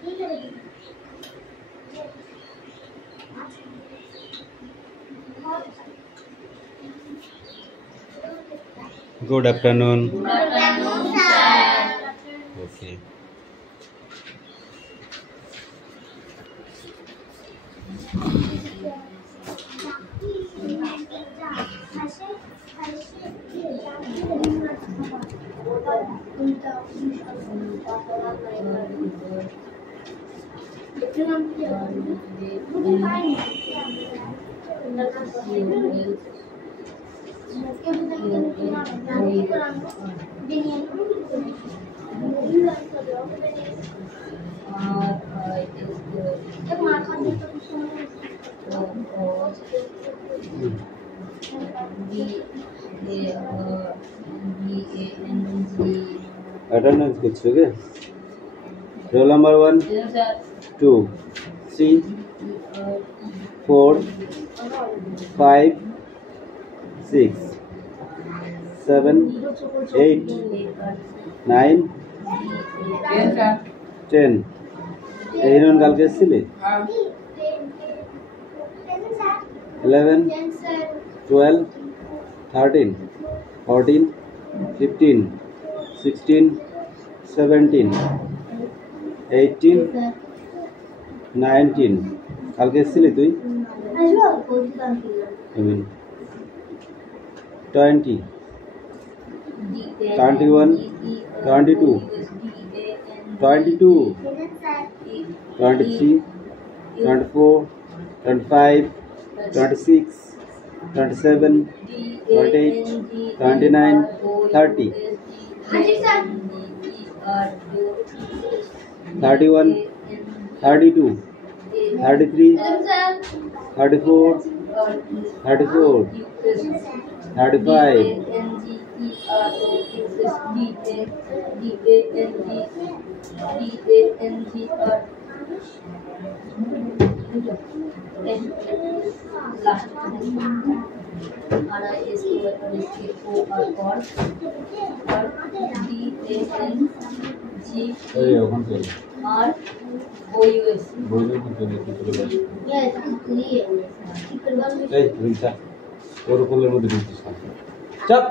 Good afternoon. Good afternoon, sir. Okay. Attendance করছো কে? Roll number 1, 2, 3, 4, 5, 6, 7, 8, 9, 10. এই নন কালকে এসেছিলে? 11, 12, 13, 14, 15, 16, 17, 18, 19. কালকে এসেছিলি তুই? 20, 21, 22, 22, 23, 24, 25, 26, 27, 28, 29, 30, 31, 32, 33, 34, 34, 35, চাপ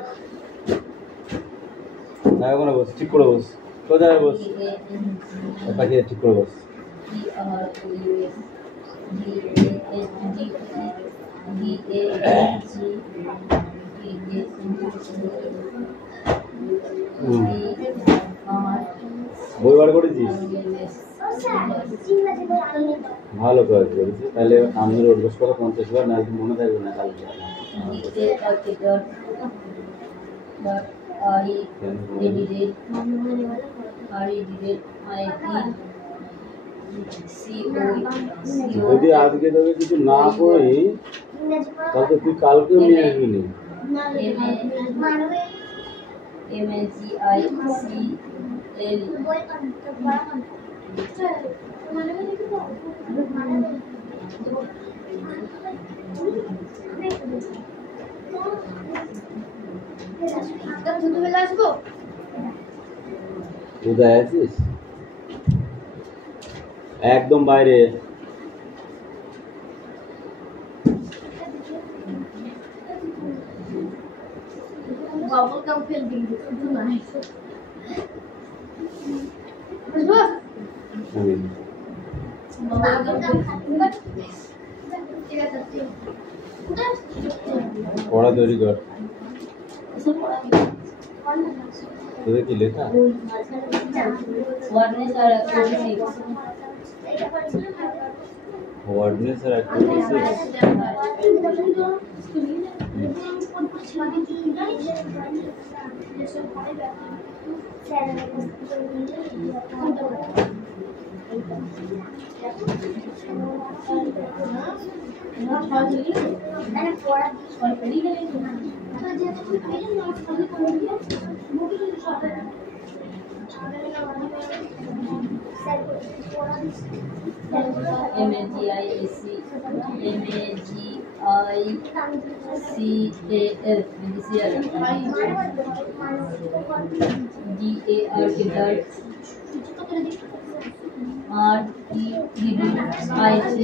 এখন বস, ঠিক করে বস, সোজা বস, পাখিয়ে ঠিক করে বস। বই বার করেছিস? ভালো কাজ করেছি। তাহলে আমি অভ্যাস করো 50 বার, না মনে থাকবে না কালকে। যদি আজকে তোকে কিছু না করি তাহলে তুই কালকেও নিয়ে আসবি নি। কোথায় আছিস? একদম বাইরে। পড়া তৈরি কর। তোদের কি লেখা? ওয়ার্ডনেস আর R E D D I C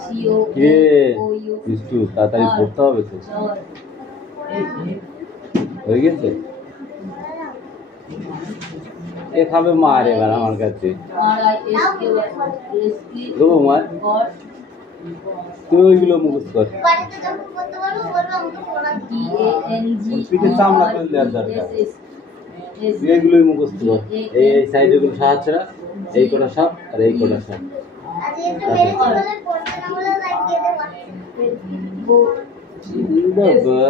C O K O U Mishtu তাড়াতাড়ি পড়তে হবে তো R হয়ে গেছে এ খাবে মার এবার আমার কাছে R I S K S K দেবো মার or তুই ওইগুলো মুখস্থ কর বাড়িতে যখন করতে পারবো বলবো আমাকে পড়া D A N G ওর পিঠে চামড়া তুলে দেওয়ার দরকার। S S তুই এইগুলোই মুখস্থ কর এই সাইডে গুলো সাহায্যরা এই কটা সাপ আর এই কটা সাপ আজ একটু মেরেছি বলে পড়তে না বলে লাগিয়ে দেবো O বাবা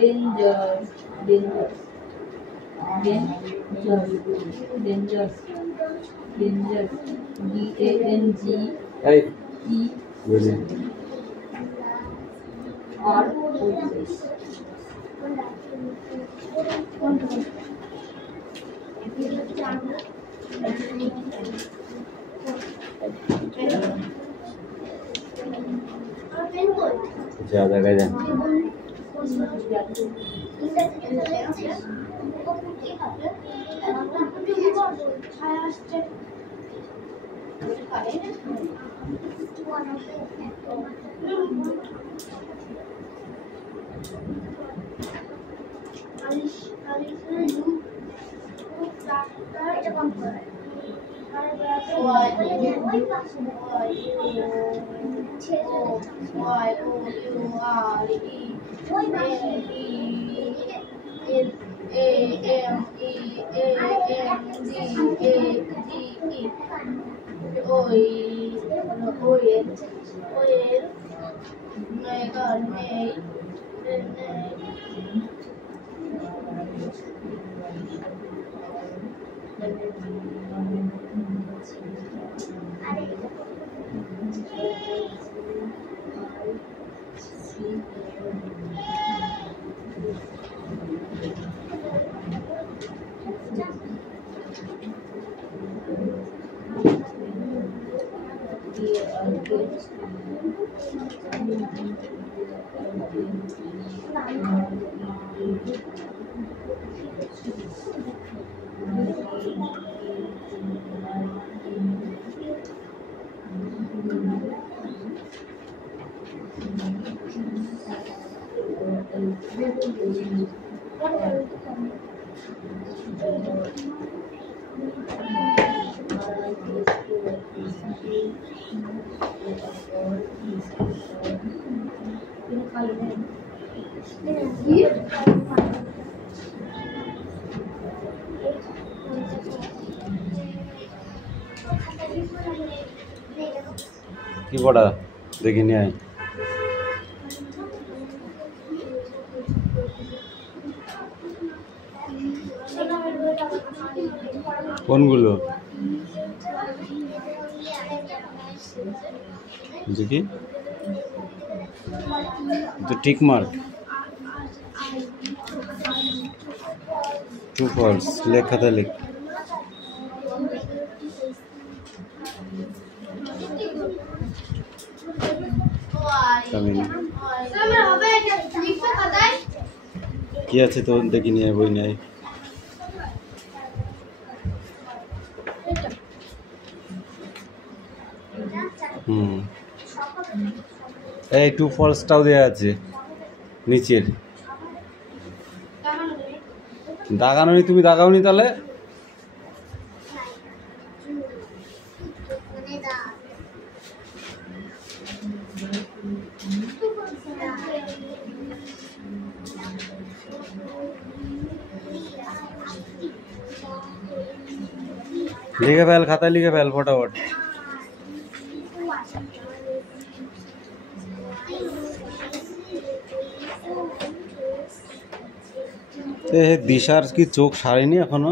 Dangers Dangers Dangers Dangers Dangers D A N G এই E বলে R O S যা দেখা যায় কি পড়া দেখি নিয়ে আয় কোনগুলো দেখি তো টিক মার্ক টু ফলস লেখাতে লিখ কি আছে তো দেখি নিয়ে বই নাই এই টু ফলসটাও দেওয়া আছে নিচের দাগানো নি তুমি দাগাওনি তাহলে লিখে ফেল খাতায় লিখে ফেল ফটাফট দিশার কি চোখ সারেনি এখনো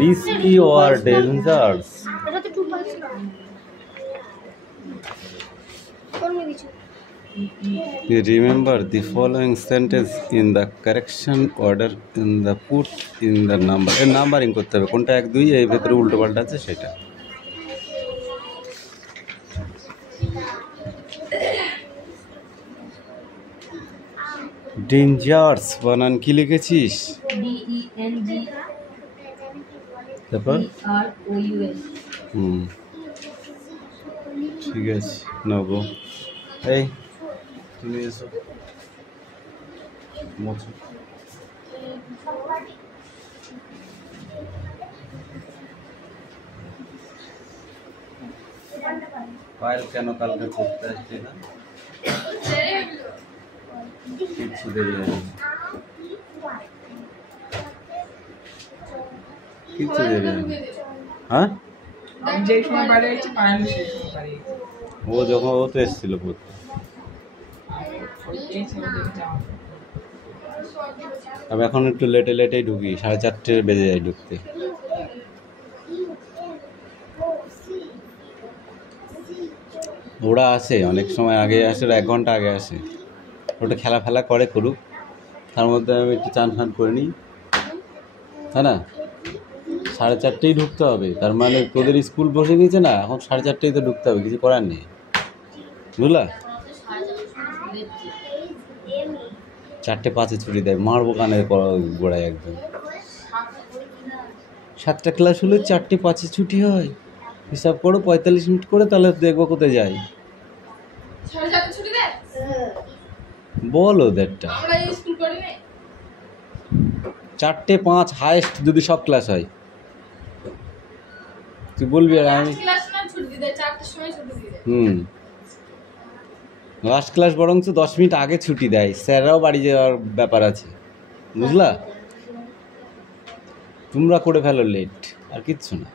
risky or dangerous এটা তো টু পালস না কোন কিছু remember the following sentence in the correction order in the put in the number এর নাম্বারিং করতে হবে কোনটা 1 2 এর ভিতরে উল্টো পাল্টা আছে সেটা ডেঞ্জার্স বানান কি লিখেছিস? DENG তারপর TROUS হুম, ঠিক আছে নেবো। এই তুমি এসো মোছো। পায়েল কেন কালকে করতে আসছে না? কিচ্ছু দেরি হয়নি, কিচ্ছু দেরি হয়নি। হ্যাঁ, আমি যেই সময় বাড়ি আছি পায়েল সেই সময় বাড়ি গেছে। ও যখন ও তো এসেছিল পড়তে। এই সময় দেখে যাওয়া। আমি এখন একটু লেটে লেটেই ঢুকি, 4:30 বেজে যায় ঢুকতে। ওরা আসে অনেক সময় আগে আসে, ওরা 1 ঘন্টা আগে আসে। ওটা খেলা ফেলা করে করুক, তার মধ্যে আমি একটু চান ফান করে নিই, তাই না? 4:30 ঢুকতে হবে, তার মানে তোদের স্কুল বসে গেছে না, এখন 4:30 তো ঢুকতে হবে, কিছু করার নেই, বুঝলা? 4:05 ছুটি দেয়, মারবো কানের গোড়ায় একদম। 7টা ক্লাস হলে 4:05 ছুটি হয়, হিসাব করো 45 মিনিট করে, তাহলে দেখবো কোথায় যাই। 7:30 ছুটি দেয়? বল ওদেরটা। আমরা স্কুল করি না। 4:05 হাইস্ট যদি সব ক্লাস হয়, তুই বলবি আর আমি। ক্লাস না ছুটি দেয় 4টার সময় ছুটি দেয়। লাস্ট ক্লাস বরঞ্চ 10 মিনিট আগে ছুটি দেয়, স্যাররাও বাড়ি যাওয়ার ব্যাপার আছে, বুঝলা? তোমরা করে ফেলো লেট, আর কিচ্ছু না,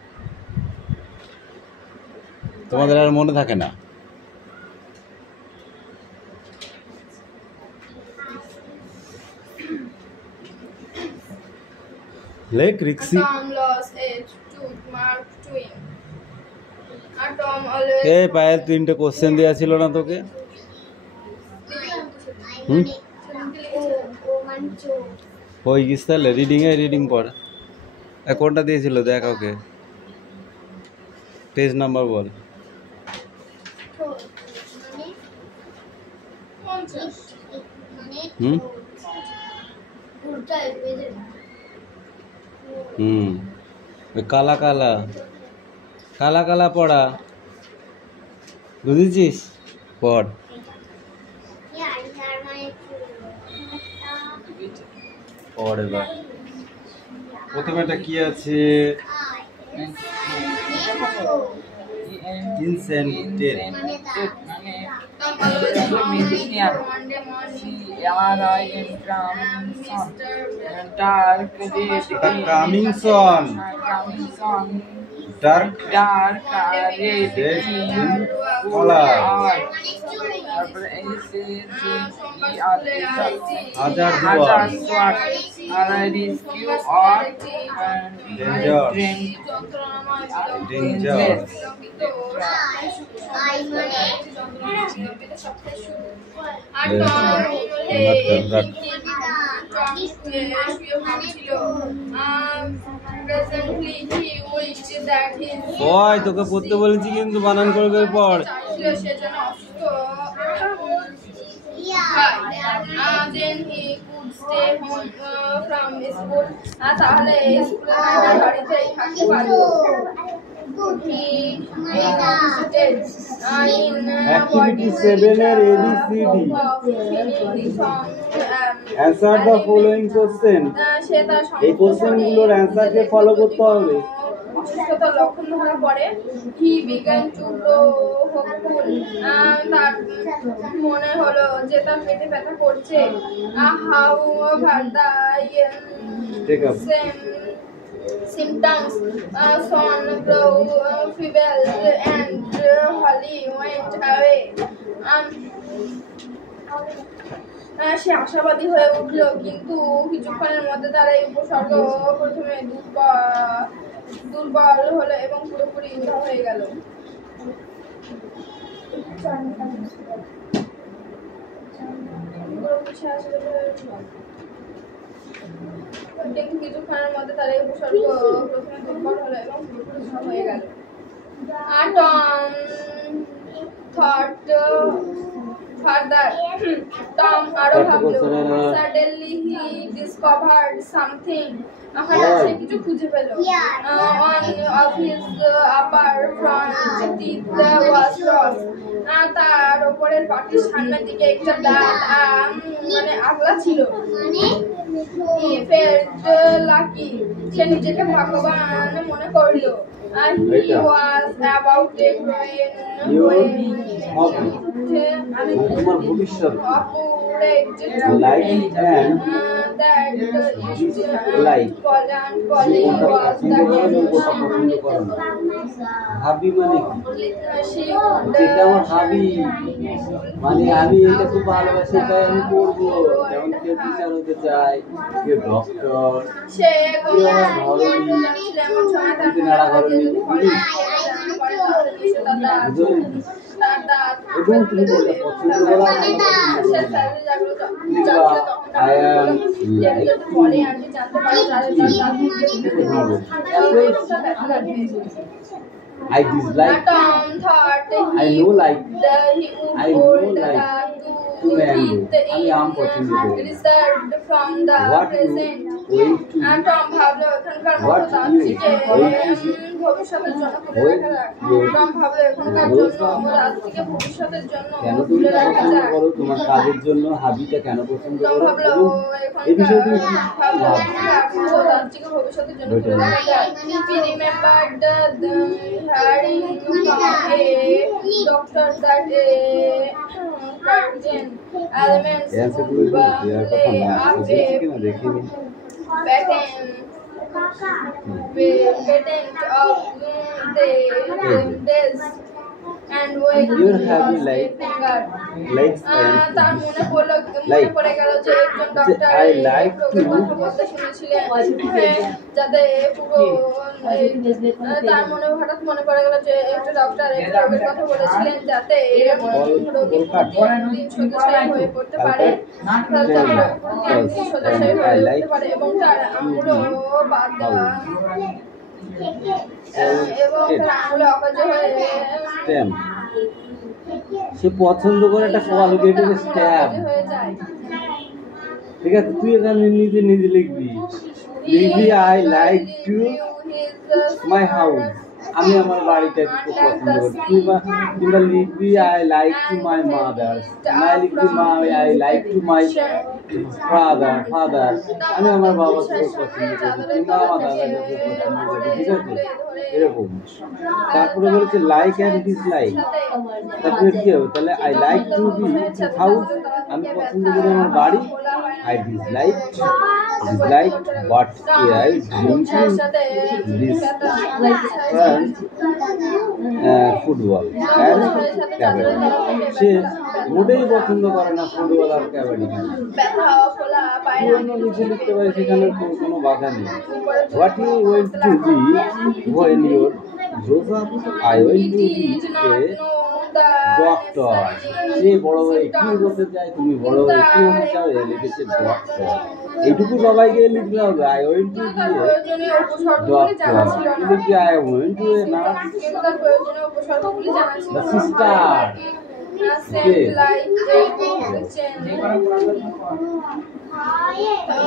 তোমাদের আর মনে থাকে না। লেক রিক্সি। Tom lost age to Mark Twain. Tom always. এ পায়েল 3টে কোশ্চেন দেওয়া ছিল না তোকে? হুম, হয়ে গেছে তাহলে। রিডিং পড়। কোনটা দিয়েছিল দেখ ওকে, পেজ নাম্বার বল। হুম হুম, ওই কালা কালা কালা কালা পড়া, বুঝেছিস? পড় পড় এবার। প্রথমে এটা কি আছে? ইনসেন্টেড। Tom always musician. Monday morning. Dark coming son. Dark red in color. Other words. Dangerous. ওই তোকে পড়তে বলেছি কিন্তু বানান করে করে পড়। Then he could stay home from school. তাহলে স্কুলে বাড়িতেই থাকতে পারবো। Activity 7 এর ABCD. Answer the following question. এই কোশ্চেনগুলোর অ্যানসারকে ফলো করতে হবে। অসুস্থতার লক্ষণ ধরা পড়ে। He began to grow hopeful. তার মনে হলো যে তার পেটে ব্যথা করছে। However, the symptoms soon grew feeble and Holly went away. সে আশাবাদী হয়ে উঠল, কিন্তু কিছুক্ষণের মধ্যে তার এই উপসর্গ প্রথমে দুর্বল হলো এবং পুরোপুরি উধাও হয়ে গেল। কিন্তু কিছুক্ষণের মধ্যে তার এই উপসর্গ প্রথমে দুর্বল হলো এবং পুরোপুরি উধাও হয়ে গেল। Tom thought Tom আরো ভাবলো suddenly he discovered something সে কিছু খুঁজে পেল one of his upper front teeth was lost তার উপরের পাটির সামনের দিকে একটা দাঁত মানে আগলা ছিল he felt lucky সে নিজেকে ভাগ্যবান মনে করলো he was about to তোমার ভবিষ্যৎ লাইফ লাইফ হাবি মানে কি যেটা আমার হাবি মানে আমি এটা খুব ভালোবাসি তাই আমি করবো যেমন কেউ টিচার হতে চায় কেউ ডক্টর কেউ আমার ধরনী নাড়া ধরনী এবং তুমি বলতে পছন্দ করা I am I dislike I know like I know like to mango আমি আম পছন্দ করি what you wait to what you ভবিষ্যতের জন্য খুলে রাখা যায় টম ভাবলো এখনকার জন্য রাত থেকে ভবিষ্যতের জন্য কেন তুমি পছন্দ করো তোমার কাজের জন্য হাবিটা কেন পছন্দ টম করো ভাবলো এই বিষয়ে তুমি কি ভাবলো ভাবো রাত থেকে ভবিষ্যতের জন্য খুলে রাখা যায় he remembered the hearing from a doctor that a certain elements ऐसे कोई यार पता ना मुझे कितना देखेंगे patent of this and wake You're having like তার মনে পড়ে গেল যে একজন ডক্টর I like to কথা বলতে শুনেছিলেন যাতে পুরো তার হঠাৎ মনে পড়ে গেল যে একটা ডক্টর এই রোগের কথা বলেছিলেন যাতে রোগী শয্যাশায়ী হয়ে পড়তে পারে শয্যাশায়ী হয়ে পড়তে পারে এবং তার আঙুলও বাদ দেওয়া এবং তার আঙুলে অকার্য হয়ে স্ট্যাম্প সে পছন্দ করে একটা কোয়ালিটেটিভ স্ট্যাম্প হয়ে যায় ঠিক আছে তুই এখানে নিজে নিজে লিখবি I like to my house আমি আমার বাড়িটাকে খুব পছন্দ করি কিংবা লিখবি I like to my mother লিখবি I like to my father আমি আমার বাবাকে খুব পছন্দ করি কিংবা আমার দাদাকে খুব পছন্দ করি ঠিক আছে এরকম তারপরে বলেছে লাইক অ্যান্ড ডিসলাইক তারপরে কি হবে তাহলে I like to be house আমি পছন্দ করি আমার বাড়ি I dislike what I drinking this football সে মোটেই পছন্দ করে না ফুটবল আর কাবাডি কিছু লিখতে পারে সেখানে কোনো বাধা নেই what you went to be when your Joseph I went to be a doctor সে বড় হয়ে কি বলতে চায় তুমি বড় হয়ে কি হতে চাও এ লিখেছে ডক্টর এইটুকু সবাইকে লিখতে হবে I went to be doctor লিখি I went to a nurse the sister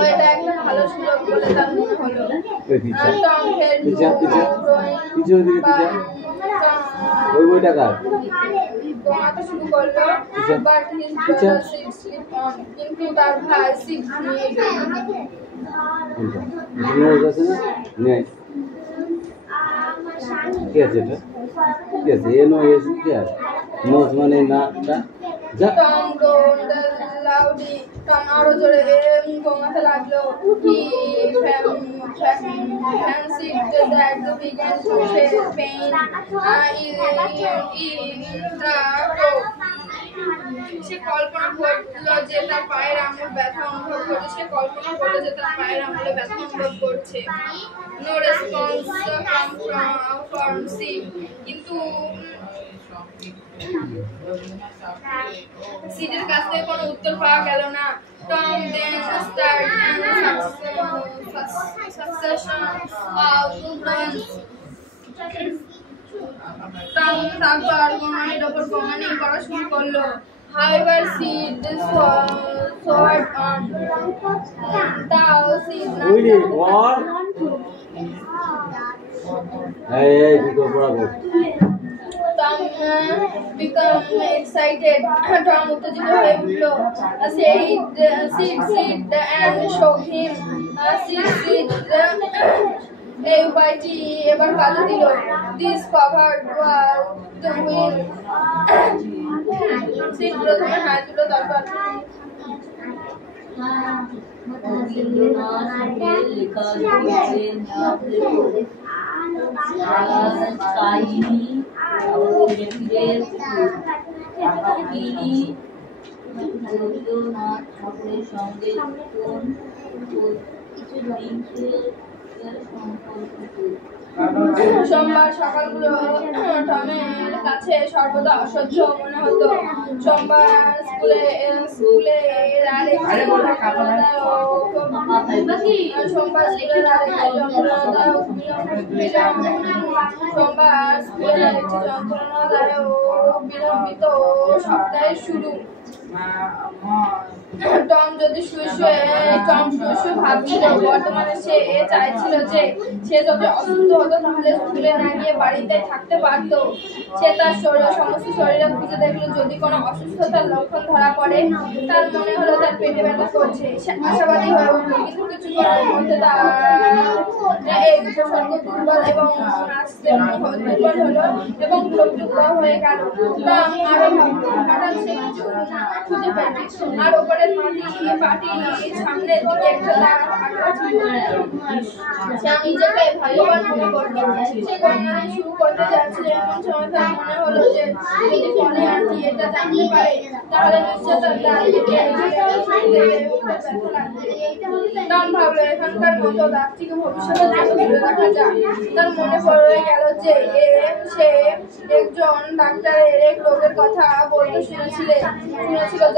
এটা একটা ভালো সুযোগ বলে তার মনে হলো ওই বইটা কার শুরু করলো but his brother slip on কিন্তু তার ভাই সিট নিয়ে গেল কি আছে এটা কি আছে এ নো এস কি আছে নোজ মানে না যা টম groaned loudly. টম আরো জোরে গোঙাতে লাগলো he fancied that the began to feel pain সে কল্পনা করলো যে তার পায়ের আঙুল ব্যথা অনুভব করছে নো রেসপন্স ফ্রম সি কিন্তু সিটের কাছ থেকে কোনো উত্তর পাওয়া গেল না Tom then start succession of গ্রন্স টম তারপর গোমানির ওপর গোমানি করা শুরু করলো However, seed sword on thou seed not Tom become excited. Tom উত্তেজিত হয়ে উঠল। Sit and show him. Sit. এই উপায়টি এবার কাজে দিল। This covered was the wheel. Sit প্রথমে হাত তুলো তারপর সোমবার সকালগুলো টমের কাছে সর্বদা অসহ্য মনে হতো। সোমবার স্কুলে বিলম্বিত সপ্তাহের শুরু। টম শুয়ে ভাবছিল বর্তমানে সে চাইছিল যে সে যদি অসুস্থ হতো তাহলে স্কুলে না গিয়ে বাড়িতে থাকতে পারত। সে তার সমস্ত শরীরে খুঁজে দেখলো যদি কোনো অসুস্থতার লক্ষণ ধরা পড়ে। তার মনে হলো তার পেটে ব্যথা করছে। সে আশাবাদী হয়ে উঠল, কিন্তু কিছুক্ষণের মধ্যে তার এই উপসর্গ দুর্বল হলো এবং দুর্বল হয়ে গেল। টম আরো ভাবলো, হঠাৎ সে কিছু খুঁজে পেল। আর ওপরের পাটির সামনের দিকে একটা দাগ আঁকা ছিল। সে নিজেকে ভাগ্যবান মনে করলো। সে গণনা শুরু করতে যাচ্ছিল, এমন সময় তার মনে হলো যে যদি পরে আন্টি এটা জানতে পারে তাহলে নিশ্চয় তার টম ভাবলো এখানকার মতো দাগটিকে ভবিষ্যতের জন্য দূরে রাখা যায়। তার মনে পড়ে গেল যে সে একজন ডাক্তারের এক রোগের কথা বলতে শুনেছিল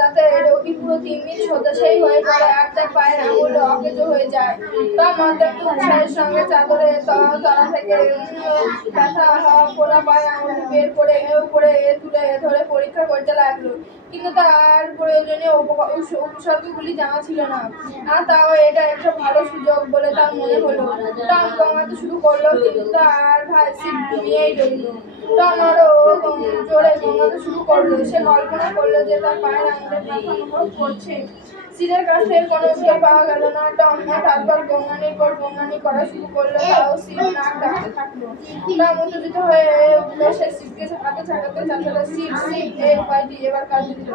যাতে রোগী পুরো 3 দিন শয্যাশায়ী হয়ে পড়ে আর তার পায়ের আঙুল অকেজ হয়ে যায়। টম অত্যন্ত উৎসাহের সঙ্গে চাদরের তলা থেকে ব্যথা পোড়া পায়ের আঙুল বের করে তুলে ধরে পরীক্ষা করতে লাগলো, কিন্তু তার প্রয়োজনীয় উপসর্গগুলি জানা ছিল না। আর তাও এটা একটা ভালো সুযোগ বলে তার মনে হলো। টম গঙাতে শুরু করলো, কিন্তু তার ভাই সিট ঘুমিয়েই রইল। টম আরো জোরে গঙাতে শুরু করলো। সে কল্পনা করলো যে তার পায়ের আঙুলের ব্যথা অনুভব করছে। সিটের কাছ থেকে কোনো উত্তর পাওয়া গেল না। টম তারপর গঙ্গানির পর গঙ্গানি করা শুরু করলো, তাও সিট নাক ডাকতে থাকলো। টম উত্তেজিত হয়ে উঠলো। সে সিটকে হাতে ছাড়াতে চাচ্ছিল। সিট এই উপায়টি এবার কাজে দিল।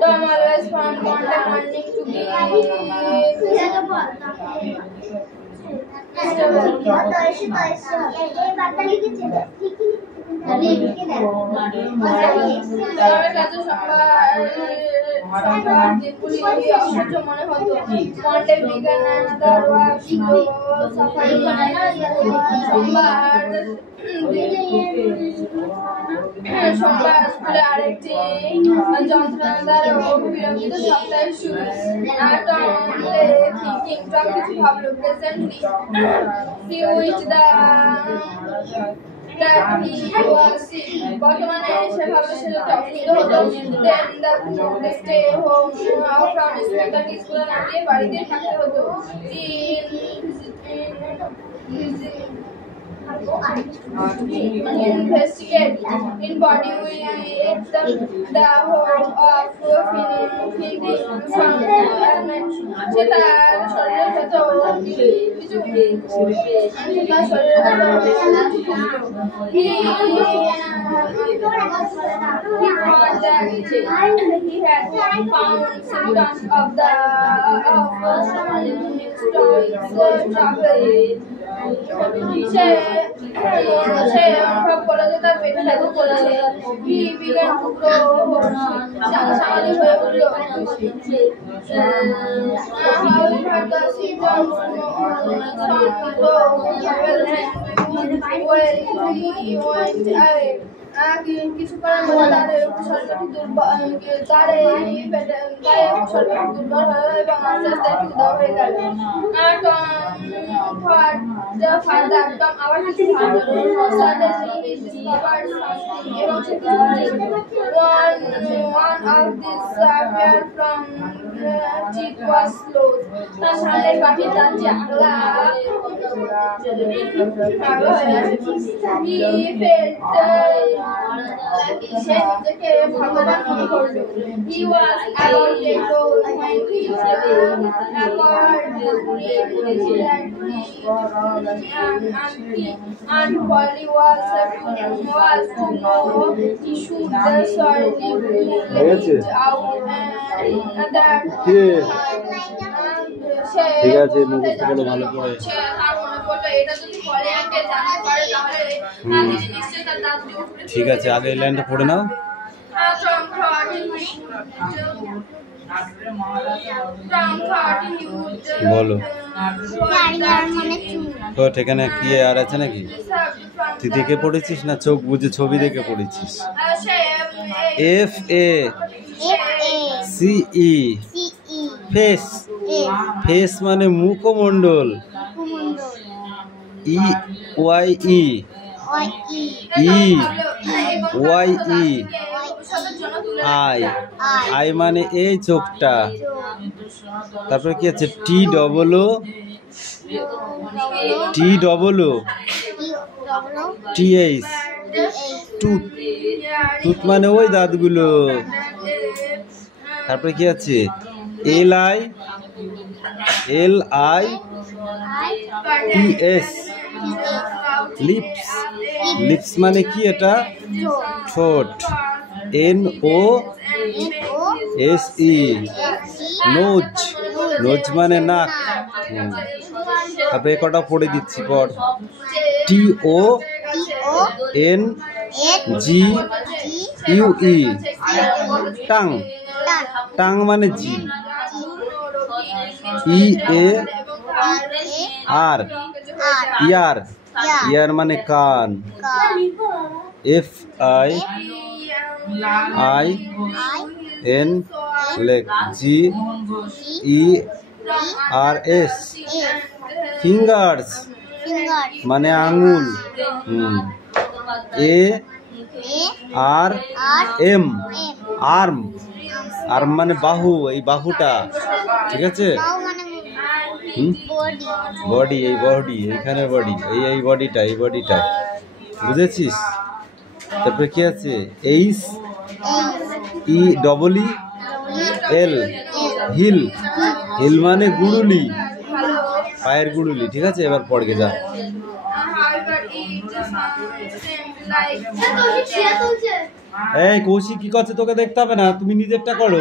Tom always found Monday morning to be অসহ্য মনে হতো। মন্ডে বিজ্ঞান সোমবার স্কুলে আরেকটি যন্ত্রণা দ্বারা বিলম্বিত সপ্তাহের শুরু। টম কিছু ভাবলো। Presently he wished that he was sick. বর্তমানে সে ভাবলো সে যদি অসুস্থ হতো then the stay home from school, তাকে স্কুলে না গিয়ে বাড়িতেই থাকতে হতো। Investigate in body with the hope of finding some ailment. সে তার শরীরের ভেতর কিছু তার শরীরের ভেতর he had found symptoms of trouble. সে অনুভব করলো যে তার পেটে লাগু করেছে। He began to grow স্বাভাবিক হয়ে উঠলো। However, the symptoms when he went away. কিছু করার মধ্যে তার উপসর্গটি দুর্বল হলো এবং আস্তে আস্তে একটু উদাও হয়ে গেল। টম আবার কিছু ভাবলো। Suddenly he discovered something এবং সে one of these appeared from teeth was closed. তার সামনের পাটি তার চাকলা হয়ে আছে। He felt সে নিজেকে ভগবান মনে করল। He was about to go when he and Polly was to know he should certainly let it out and that ঠিক আছে মুখস্থ করো ভালো করে। ঠিক আছে আগে এই লাইনটা পড়ে নাও। বলো তো এখানে কি আর আছে নাকি? তুই দেখে পড়েছিস না চোখ বুঝে ছবি দেখে পড়েছিস? FACE ফেস, ফেস মানে মুখমণ্ডল। EYE আই, আই মানে এই চোখটা। তারপরে কি আছে? TOOTH টুথ, টুথ মানে ওই দাঁতগুলো। তারপরে কি আছে? LIPS লিপস, লিপস মানে কি এটা? ঠোঁট। NOSE নোজ, নোজ মানে নাক। তারপরে কটা পড়ে দিচ্ছি পর। TONGUE টাং, টাং মানে জি। EAR ইয়ার, ইয়ার মানে কান। FIIN GERS ফিঙ্গার্স মানে আঙুল। ARM আর্ম, আর্ম মানে বাহু, এই বাহুটা। ঠিক আছে বডি, এই বডি, এইখানে বডি, এই বডিটা, এই বডিটা বুঝেছিস? তারপরে কি আছে? HEEL হিল, হিল মানে গুড়ুলি, পায়ের গুড়ুলি। ঠিক আছে এবার পড়ে যা। এই কৌশিক কি করছে তোকে দেখতে হবে না, তুমি নিজেরটা করো।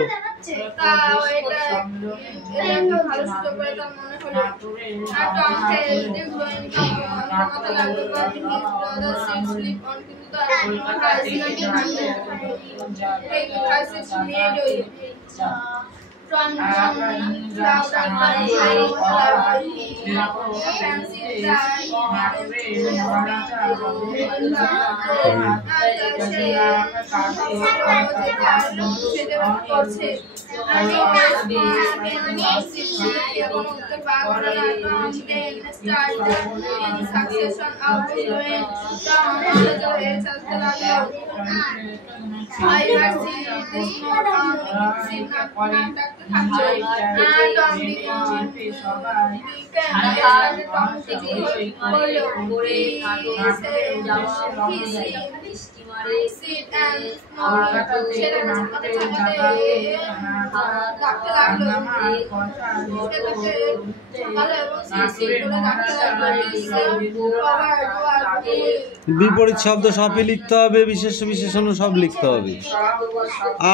বিপরীত শব্দ সবই লিখতে হবে, বিশেষ্য বিশেষণ সব লিখতে হবে।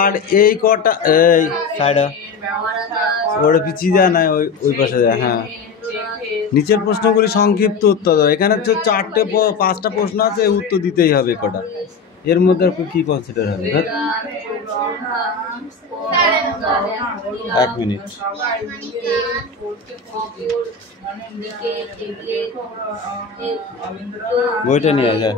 আর এই কটা এই সাইডা ওরা পিছিয়ে যায় না, ওই পাশে যায়। হ্যাঁ নিচের প্রশ্নগুলি সংক্ষিপ্ত উত্তর দাও। এখানে হচ্ছে 4-5টা প্রশ্ন আছে, উত্তর দিতেই হবে কটা। এর মধ্যে কি কনসিডার হবে? 1 মিনিট। বইটা নিয়ে যায়।